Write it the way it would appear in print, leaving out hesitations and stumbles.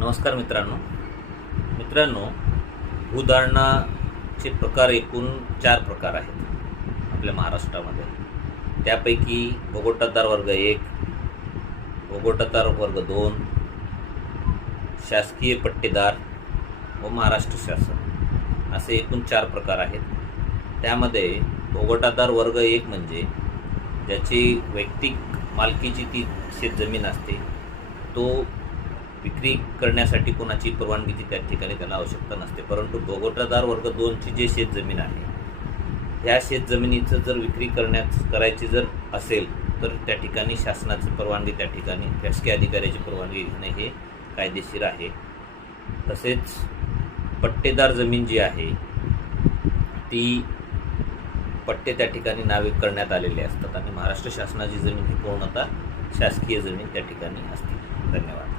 नमस्कार मित्रांनो, भूधारणाचे प्रकार एकूण 4 प्रकार आहेत आपल्या महाराष्ट्रामध्ये. त्यापैकी भोगोटादार वर्ग 1, भोगोटादार वर्ग 2, शासकीय पट्टेदार व महाराष्ट्र शासन असे एकूण 4 प्रकार आहेत. त्यामध्ये भोगोटादार वर्ग 1 म्हणजे ज्याची वैयक्तिक मालकीची ती शेतजमीन असते, तो विक्री करण्यासाठी कोणाची परवानगीची त्या ठिकाणी त्याला आवश्यकता नसते. परंतु भोगोटादार वर्ग 2ची जे शेतजमीन आहे, ह्या शेतजमिनीचं जर विक्री करायची जर असेल तर त्या ठिकाणी शासनाची परवानगी, त्या ठिकाणी शासकीय अधिकाऱ्याची परवानगी घेणे हे कायदेशीर आहे. तसेच पट्टेदार जमीन जी आहे ती पट्टे त्या ठिकाणी नावे करण्यात आलेले असतात आणि महाराष्ट्र शासनाची जमीन ही पूर्णतः शासकीय जमीन त्या ठिकाणी असते. धन्यवाद.